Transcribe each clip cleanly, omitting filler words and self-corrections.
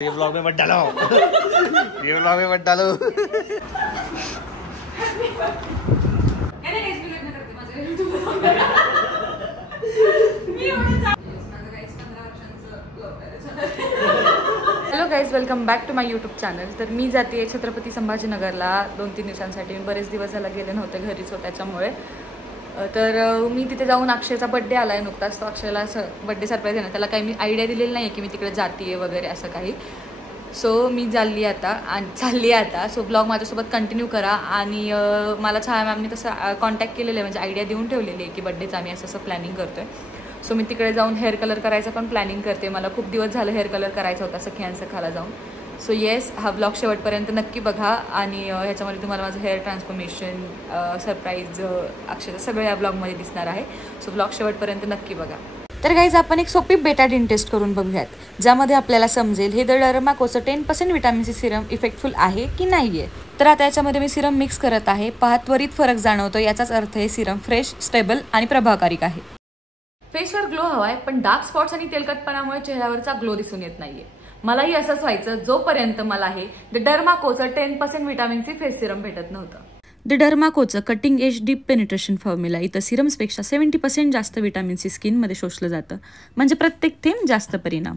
ये व्लॉग में मत डालो ये व्लॉग में मत डालो hello guys, welcome back to my YouTube channel. तर मी जाते छत्रपती संभाजीनगरला 2-3 दिवसांसाठी. बरेच दिवस झाला गेले नव्हते, घरीच होते त्याच्यामुळे. तर मी तिथे जाऊन अक्षयचा बड्डे आला आहे नुकताच. तो अक्षयला असं बड्डे सरप्राईज आहे ना, त्याला काही मी आयडिया दिलेली नाही आहे की मी तिकडे जाते वगैरे असं काही. सो मी चालली आता. सो ब्लॉग माझ्यासोबत कंटिन्यू करा. आणि मला छाया मॅमनी तसं कॉन्टॅक्ट केलेलं आहे, म्हणजे आयडिया देऊन ठेवलेली आहे की बड्डेचं आम्ही असं प्लॅनिंग करतो आहे. सो मी तिकडे जाऊन हेअर कलर करायचं पण प्लॅनिंग करते. मला खूप दिवस झालं हेअर कलर करायचा होता सखियांसखाला जाऊन. सो येस, हा ब्लॉग शेवटपर्यंत नक्की बघा. आणि ह्याच्यामध्ये तुम्हाला माझं हेअर ट्रान्सफॉर्मेशन, सरप्राईज, अक्षरशः सगळं या ब्लॉगमध्ये दिसणार आहे. सो ब्लॉग शेवटपर्यंत नक्की बघा. तर गाईज, आपण एक सोपी बेटाडीन टेस्ट करून बघूयात, ज्यामध्ये आपल्याला समजेल हे डर्माकोचं 10% विटॅमिन सी सिरम इफेक्टफुल आहे की नाही आहे. तर आता याच्यामध्ये मी सिरम मिक्स करत आहे. पहा, त्वरित फरक जाणवतो. याचाच अर्थ हे सिरम फ्रेश, स्टेबल आणि प्रभावकारी आहे. फेसवर ग्लो हवाय, पण डार्क स्पॉट्स आणि तेलकटपणामुळे चेहऱ्यावरचा ग्लो दिसून येत नाहीये. मलाही असंच व्हायचं जोपर्यंत मला हे डर्माकोचं 10% विटॅमिन सी फेस सिरम भेटत नव्हतं. डर्माकोचं cutting edge deep penetration formula इथं सिरम्सपेक्षा 70% जास्त विटॅमिन सी स्किनमध्ये शोषलं जातं, म्हणजे प्रत्येक थेंब जास्त परिणाम.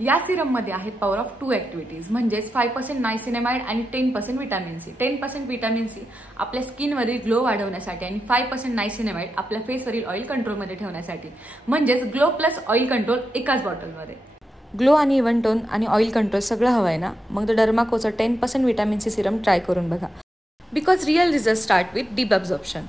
या सिरममध्ये आहेत पॉवर ऑफ 2 ॲक्टिव्हिटीज, म्हणजेच 5% नायसिनेमाइड आणि 10% विटॅमिन सी. 10% विटॅमिन सी आपल्या स्किनवरील ग्लो वाढवण्यासाठी आणि 5% नायसिनेमाइड आपल्या फेसवरील ऑइल कंट्रोलमध्ये ठेवण्यासाठी. म्हणजेच ग्लो प्लस ऑइल कंट्रोल एकाच बॉटलमध्ये. ग्लो आणि इव्हन टोन आणि ऑइल कंट्रोल सगळं हवं आहे ना, मग डर्माकोचं 10% विटॅमिन सी सिरम ट्राय करून बघा. Because real result start with deep absorption.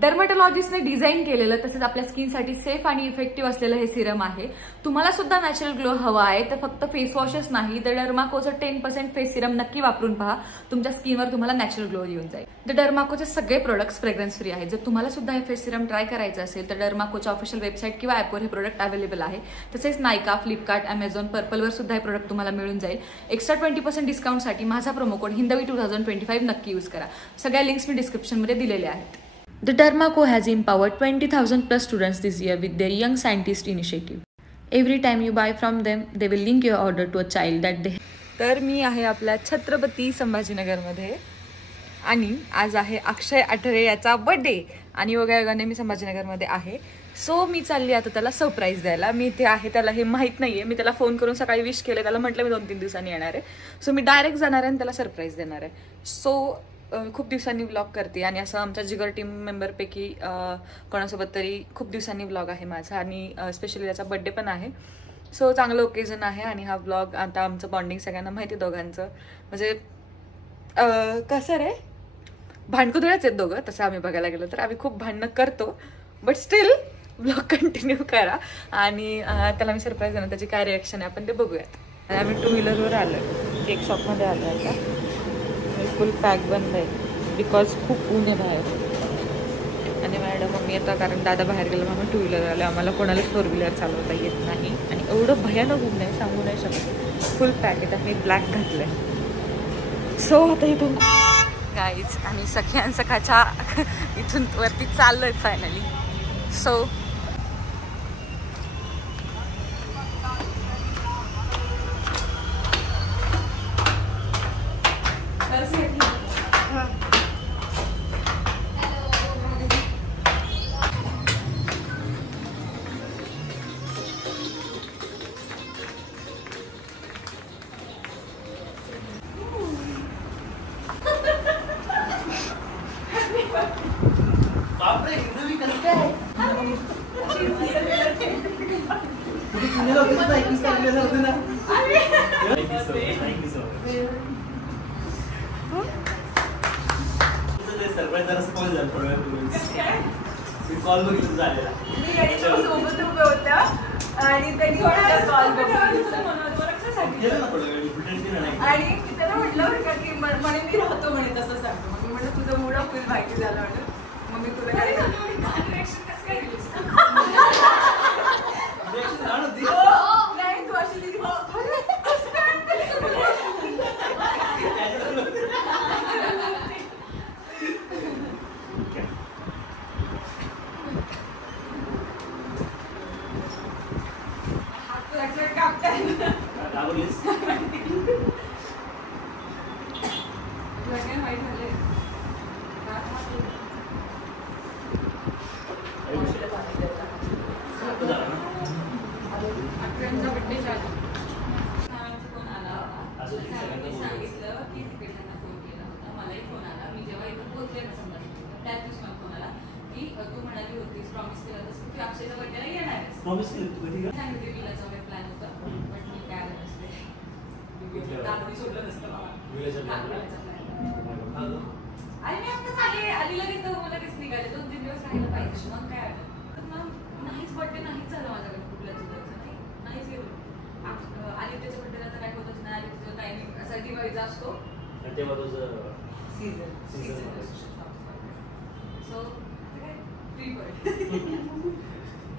डर्मॅटॉलॉजिस्टने डिझाईन केलेलं, तसेच आपल्या स्किनसाठी सेफ आणि इफेक्टिव्ह असलेलं हे सिरम आहे. तुम्हाला सुद्धा नॅचरल ग्लो हवा आहे तर फक्त फेस वॉशच नाही, तर डर्माकोचं 10% फेस सिरम नक्की वापरून पहा. तुमच्या स्किनवर तुम्हाला नॅचरल ग्लो येऊन जाईल. तर डर्माकोचे सगळे प्रोडक्ट्स फ्रेग्रन्स फ्री आहेत. जर तुम्हाला सुद्धा हे फेस सिरम ट्राय करायचं असेल तर डर्माकोच्या ऑफिशियल वेबसाईट किंवा ॲपवर हे प्रोडक्ट अवेलेबल आहे. तसेच नायका, फ्लिपकार्ट, अमेझॉन, पर्पलवर सुद्धा हे प्रोडक्ट तुम्हाला मिळून जाईल. एक्स्ट्रा 20% डिस्काउंटसाठी माझा प्रोमो कोड हिंदवी 2025 नक्की यूज करा. सगळ्या लिंक्स मी डिस्क्रिप्शनमध्ये दिलेल्या आहेत. The Dermaco has empowered 20,000 plus students this year with their Young Scientist initiative. Every time you buy from them, they will link your order to a child that they. तर मी आहे आपल्या छत्रपती संभाजीनगरमध्ये आणि आज आहे अक्षय अठरे याचा बर्थडे आणि योगायोगाने मी संभाजीनगरमध्ये आहे. सो मी चालली आता त्याला सरप्राईज द्यायला. मी इथे आहे, त्याला हे माहीत नाही आहे. मी त्याला फोन करून सकाळी विश केलं, त्याला म्हटलं मी 2-3 दिवसांनी येणार आहे. सो मी डायरेक्ट जाणार आहे आणि त्याला सरप्राईज देणार आहे. सो खूप दिवसांनी व्लॉग करते आणि असं आमच्या जिगर टीम मेंबरपैकी कोणासोबत तरी खूप दिवसांनी व्लॉग आहे माझा आणि स्पेशली त्याचा बड्डे पण आहे. सो चांगलं ओकेजन आहे आणि हा व्लॉग आता आमचं बॉन्डिंग सगळ्यांना माहिती आहे दोघांचं. म्हणजे कसं रे, भांडकुदळ्याच आहेत दोघं. तसं आम्ही बघायला गेलो तर आम्ही खूप भांडणं करतो, बट स्टील व्लॉग कंटिन्यू करा. आणि त्याला मी सरप्राईज देणार, त्याची काय रिॲक्शन आहे आपण ते बघूयात. आम्ही 2 व्हीलरवर आलो, केक शॉपमध्ये आलो आहे का. फुल पॅक बंद आहे बिकॉज खूप ऊन आहे बाहेर. आणि मॅडम मम्मी येतं कारण दादा बाहेर गेलं, मग 2 व्हीलर आलं. आम्हाला कोणालाच 4 व्हीलर चालवता येत नाही आणि एवढं भयानक ऊन आहे, सांगू नाही शकत. फुल पॅक आहे, त्यात मी ब्लॅक घातलं आहे. सो आता इथून गाईज आणि सखियांसखाच्या इथून वरती चाललो आहे फायनली. सो कॉल बघितलं झालेला सोबत उभे होत्या आणि त्यांनी आणि त्याला म्हटलं बरं का की म्हणे मी राहतो म्हणे, तसं सांगतो. मग मी म्हटलं तुझं मूड ऑफ फुल माहिती झालं म्हणे. मग मी तुला काय नाही, तू अशी दिली Yes. माहित झाले अकरांचा बड्डे झाला. फोन आला होता. सांगितलं की तिकडे त्यांना फोन केला होता. मलाही फोन आला. मी जेव्हा इथं पोहोचले ना संभाजी त्याच दिवशी मला फोन आला की तू म्हणाली होतीस प्रॉमिस केला होतास की तू अक्षयच्या बड्डेला येणार आहेस. प्रॉमिस केलं तू कधी का? सांगितले विलाचा वगैरे प्लॅन होता पण मी काय आलं नसते. दादोरी सोडलं नसतं मला. आणि मी आत्ताच आली लगेच तर मला लगेच निघाले 2-3 दिवस राहायला पाहिजे. मग काय आलं तर मग नाहीच बड्डे नाहीच झालं माझ्याकडे कुठल्या चित्राचं नाहीच गेलो. आदित्यच्या बड्डेला तर काय होतच नाही. आदित्यचा टायमिंग असा दिवाळीचा असतो तेव्हा तुझं सीझन सो फ्री बर्ड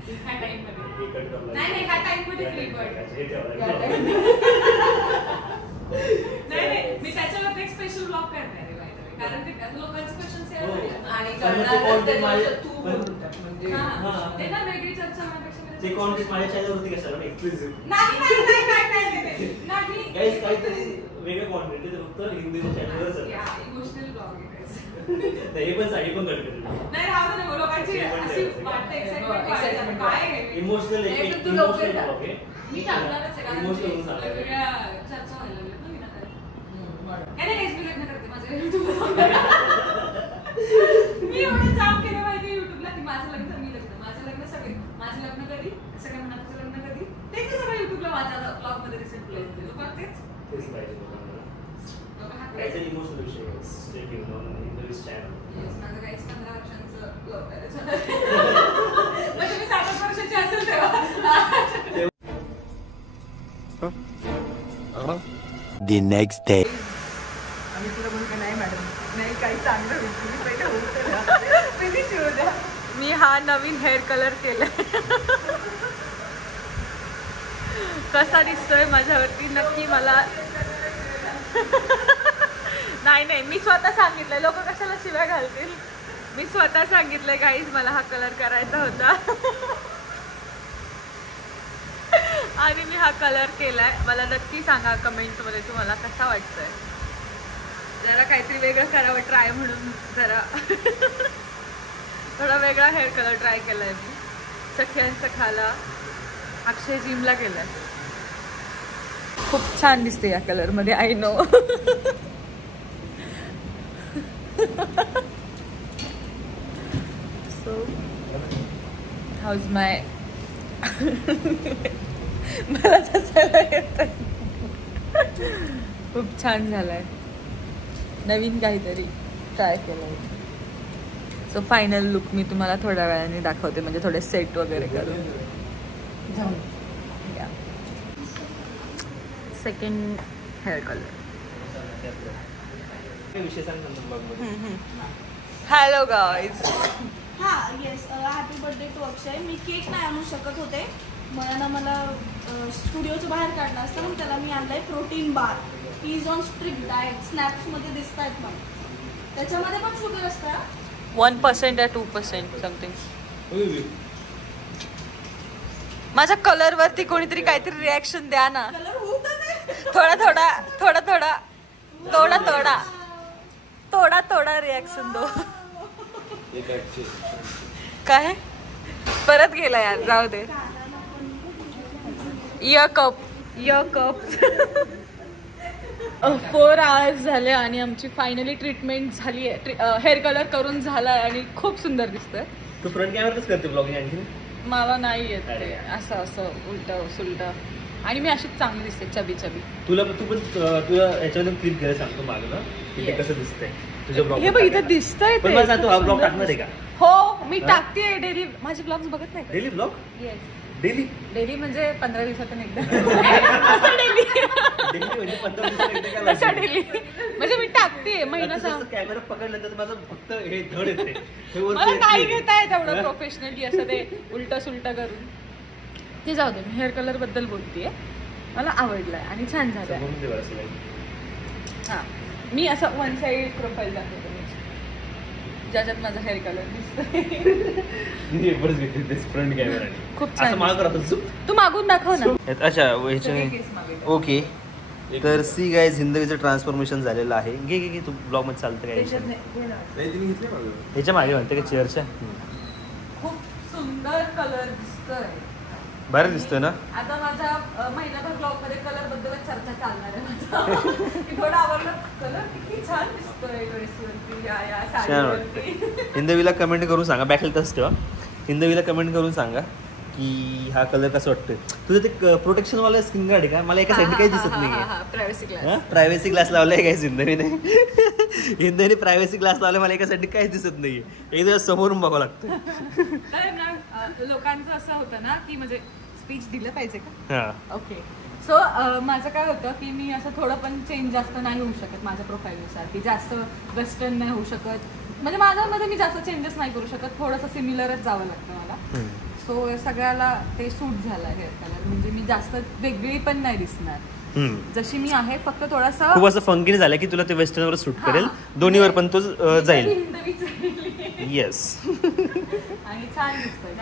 ह्या टाइम मध्ये नाही ह्या टाइम मध्ये फ्री बर्ड नाही मी त्याच्यावर एक स्पेशल ब्लॉग करणार आहे बाय द वे कारण ते लोकांचे क्वेश्चन्स आणि तू म्हणजे ते ना वेगळी चर्चा होण्यापेक्षा ते कॉन्टेंट माझ्या चॅनलवरती कशाला एक्सक्लुसिव्ह नाही गाइस काहीतरी वेगळं कॉन्टेंट आहे फक्त हिंदीच्या चॅनलवरच आहे. इमोशनल ब्लॉग आहे हे पण साडी पण कट केली नाही राहू दे लोकांची अशी वाटते एक्साइटमेंट काय इमोशनल तू लवकर ब्लॉग आहे. मी टाकणारच आहे कारण इमोशनल वेगवेगळ्या चर्चा व्हायला लागल्या ना विनाकारण. काय नाही मी लग्न करते माझ्या युट्यूबवर. मी एवढं जाम केलं माहिती युट्यूबला की माझं लग्न मी लग्न माझं लग्न सगळे माझं लग्न कधी सगळ्या म्हणा तुझं लग्न कधी तेच सगळं युट्यूबला माझ्या ब्लॉग मध्ये रिसेंट प्लेस दिलं लोक तेच पाहिजे लोकांना काहीतरी इमोशनल विषय स्टेट घेऊन इंग्लिश चॅनल माझं काहीच 15 वर्षांचं लव्ह मॅरेज म्हणजे मी 7 वर्षाची असेल तेव्हा. The next day. आम्ही तुला बोलू का नाही मॅडम नाही काही चांगलं होईल पहिले होतं फिनिश होऊ द्या. मी हा नवीन हेअर कलर केलाय. कसा दिसतोय माझ्यावरती नक्की मला नाही मी स्वतः सांगितलंय. लोक कशाला शिव्या घालतील. मी स्वतः सांगितलंय गाईज मला हा कलर करायचा होता आणि मी हा कलर केलाय. मला नक्की सांगा कमेंट मध्ये तुम्हाला कसा वाटतोय. जरा काहीतरी वेगळं करावं ट्राय म्हणून जरा थोडा वेगळा हेअर कलर ट्राय केलाय मी. सख्यांचं खाला अक्षय जिमला गेलाय. खूप छान दिसते या कलर मध्ये आय नो. सो हाऊज माय मला हसायला येतंय. खूप छान झालाय. नवीन काहीतरी ट्राय केलंय. सो फायनल लुक मी तुम्हाला थोड्या वेळाने दाखवते म्हणजे थोडे सेट वगैरे करून जाऊन. Second hair colour. विषय सांग हॅलो गाईज. हां yes happy birthday to Akshay. मी केक नाही आणू शकत होते मला स्टुडिओच्या बाहेर काढलं असतं मग त्याला मी आणलाय protein bar. He is on strict diet. स्नॅप्समध्ये दिसत आहेत मला. त्याच्यामध्ये पण शुगर असतं 1% या 2% समथिंग. माझ्या कलर वरती कोणीतरी काहीतरी रिॲक्शन द्या ना. कलर होतं थोडा रिॲक्शन दो. काय परत गेला यार जाऊ दे. इयर कप 4 hours झाले आणि आमची फायनली ट्रीटमेंट झाली आहे. हेअर कलर करून झालाय आणि खूप सुंदर दिसतोय. तू फ्रंट कॅमेराच करते ब्लॉगिंग आणखी मला नाही येत ते असं उलट सुलट आणि मी अशीच चांगली दिसते चबी. तुला तू पण तुला याच्यावर क्लिप घ्यायला सांगतो मागं की कसं दिसतंय तुझ्या ब्लॉग. हे बघ इथं दिसतंय. पण मला तू हा ब्लॉग टाकणार आहे का? हो मी टाकते डेली. माझे ब्लॉग्स बघत नाही. डेली ब्लॉग येस डेली म्हणजे 15 दिवसातून एकदा. डेली म्हणजे मी टाकते महिना. कॅमेरा पकडल्यानंतर माझं फक्त हे धड येते. मला नाही घेता येत एवढं प्रोफेशनली असं ते उलट सुलट करून. ते जाऊ दे. मी हेअर कलर बद्दल बोलतेय. मला आवडलाय आणि छान झालंय. हा मी असं 1 साइड प्रोफाईल दाखवतो ज्याच्यात माझा हेअर कलर दिसतोय. फ्रंट कॅमेरा खूप छान. माग तू मागून दाखव ना. अच्छा ओके तर सी गाईज हिंदवीचं ट्रान्सफॉर्मेशन झालेलं आहे. घे घे घे तू ब्लॉग मध्ये चालतं काय ह्याच्या मागे म्हणते का चेअरच्या खूप सुंदर कलर दिसतोय. बरं दिसतोय ना. आता माझ्या महिन्याभर ब्लॉग मध्ये कलर बद्दल चर्चा चालणार आहे माझा. की थोडं आवडलं कलर किती छान दिसतोय ड्रेसवरती या छान वाटतं. साडीवरती. हिंदवीला कमेंट करून सांगा. बॅकला तसं ठेवा. हिंदवीला कमेंट करून सांगा की हा कलर कसं वाटतोय. तुझं ते प्रोटेक्शन वाला स्किन गार्ड आहे का? मला एका साईड काही दिसत नाही. Privacy glass. प्रायव्हसी ग्लास लावलाय काय हिंदवीने? हिंदवीने प्रायव्हसी ग्लास लावलाय. मला एका साईड काहीच दिसत नाहीये. एकदा समोरून बघावं लागतं. तर ना लोकांचं असं होतं ना की म्हणजे स्पीच दिलं पाहिजे का? हा ओके. सो माझं काय होतं की मी असं थोडं पण चेंज जास्त नाही होऊ शकत माझ्या प्रोफाईलनुसार, की जास्त वेस्टर्न नाही होऊ शकत. म्हणजे माझ्यामध्ये मी जास्त चेंजेस नाही करू शकत. थोडंसं सिमिलरच जावं लागतं मला. सो सगळ्याला ते सूट झालं हेअर कलर. म्हणजे मी जास्त वेगळी पण नाही दिसणार जशी मी आहे. फक्त थोडासा खूप असं फंकीने झालं की तुला ते वेस्टर्नवर सूट करेल. दोन्हीवर पण तो जाईल. येस. आणि छान दिसतोय.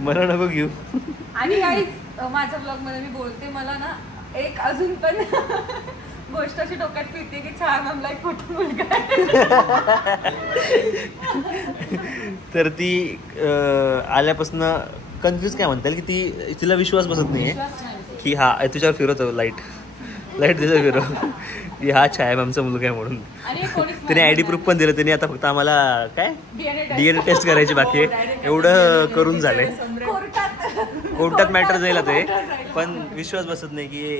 मला नको घेऊ. आणि गाईज माझ्या ब्लॉग मध्ये मी बोलते मला ना एक अजून पण गोष्ट अशी डोक्यात फिरते की छान आमला एक मोठा मुलगा तर ती आल्यापासून कन्फ्युज काय म्हणता की ती तिला विश्वास बसत नाहीये की हा तुझ्यावर फिरवतो लाईट त्याच्यावर फिरव की हा छाया आमचा मुलगा आहे म्हणून. तिने आयडी प्रूफ पण दिलं. त्याने आता फक्त आम्हाला काय डीएनए टेस्ट करायची बाकी आहे. एवढं करून झालंय. कोर्टात मॅटर जाईल ते. पण विश्वास बसत नाही की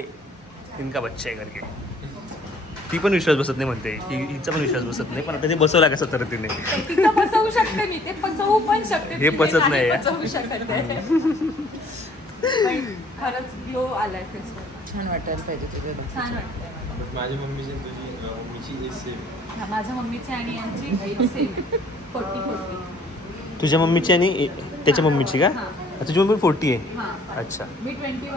इनका बच्चा आहे करके. ती पण विश्वास बसत नाही म्हणते की हिचा पण विश्वास बसत नाही. पण आता ते बसवला कसं तर तिने पचवू शकते मी. ते पचवू पण शकते. हे पचत नाही. पचवू शकते. खरंच ग्लो आलाय फेसवर. छान वाटायला पाहिजे तुझं. छान वाटतंय. माझ्या मम्मीची आणि तुझी मम्मीची एज सेम. माझ्या मम्मीची आणि यांची एज सेम. 40. तुझ्या मम्मीची आणि त्याच्या मम्मीची का? तुझी मम्मी 40 आहे. हां. अच्छा. मी 21.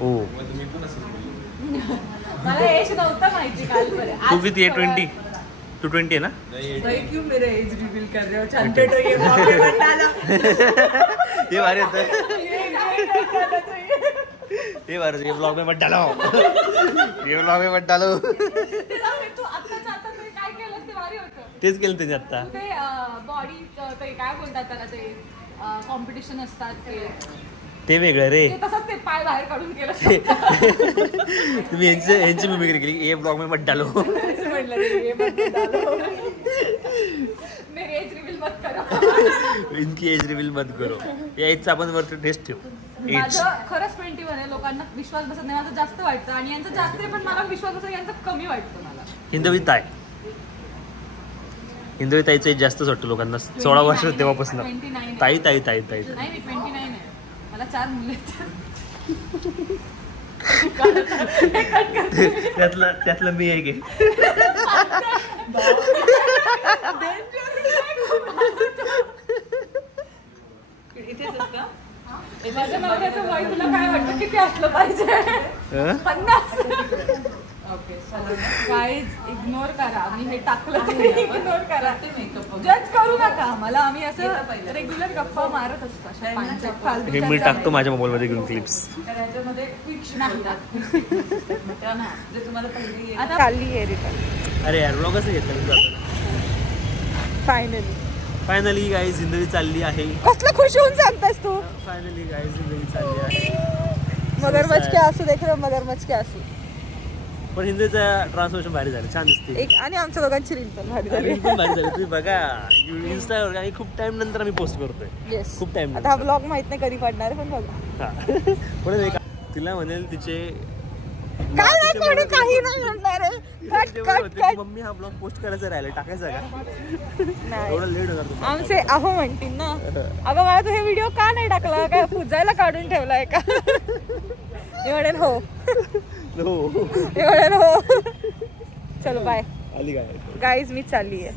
ओ मग तुम्ही पण असं मला एज नव्हतं माहिती कालपर्यंत. तू किती आहे? 20. तू 20 आहे ना? भाई क्यों मेरा एज रिवील कर रहे हो? चांटे तो ये मॉके बंडाला. ये भारी होतं. ये भारी. ये ब्लॉग में मत डालो. ये ब्लॉग में मत डालो. तू आत्ताच्या आता तरी काय केलं ते भारी होतं. तेच केलं त्याने आता. ते बॉडी ते काय बोलतात त्याला ते कॉम्पिटिशन असतात ते वेगळं रे. ते तसंच ते पाय बाहेर काढून केलं. तुम्ही यांची मिमिक्री केली. ये ब्लॉग में मत डालो. मेरी एज रिवील मत करो. इनकी एज रिवील मत करो. या एजचा आपण वरती टेस्ट ठेवू. माझं खरंच 21 आहे. लोकांना विश्वास बसत नाही. माझं जास्त वाटतं आणि यांचं जास्त आहे पण मला विश्वास बसत यांचं कमी वाटतं मला. हिंदवी ताईचं एज जास्तच वाटतं लोकांना. 16 वर्ष तेव्हापासून. ताई ताई ताई ताई नाही मी 29 आहे. मला 4 मुलं आहेत. त्यातलं मी एक आहे. माझ्या नवऱ्याचं वय तुला काय वाटतं किती असलं पाहिजे? 50. ओके गाईज इग्नोर करा. मी हे टाकलं तरी इग्नोर करा. जज करू नका मला. आम्ही असं रेग्युलर गप्पा मारत असतो. हे मी टाकतो माझ्या मोबाईल मध्ये घेऊन क्लिप्स. त्याच्यामध्ये फिक्शन आता खाली आहे रिटर्न. अरे यार ब्लॉग कसं घेतलं? फायनली गाईज जिंदगी चालली आहे. कसलं खुश होऊन सांगतास तू? फायनली गाईज जिंदगी चालली आहे. मगरमच्छ के आंसू देख रहे हो. मगरमच्छ के आंसू. पण हिंदीचं ट्रान्सफॉर्मेशन भारी झालं. छान दिसते. एक आणि आमच्या दोघांची रील पण भारी झाली. तुम्ही बघा इन्स्टावर आणि खूप टाइम नंतर आम्ही पोस्ट करतोय. येस. खूप टाइम. आता हा ब्लॉग माहित नाही कधी पडणार पण बघा. पुढे तिला म्हणेल तिचे काय नाही कोणी काही नाही म्हणणार आहे. Cut cut cut. मम्मी हा ब्लॉग पोस्ट करायचा राहिला. टाकायचा का? नाही एवढं लेट होणार. आमचे अहो म्हणतील ना अगं मला तू हे व्हिडिओ का नाही टाकला? काय पुजायला काढून ठेवलाय का? मी म्हणेन हो. मी म्हणेन हो. चलो बाय. आली काय गाईज मी चालली आहे.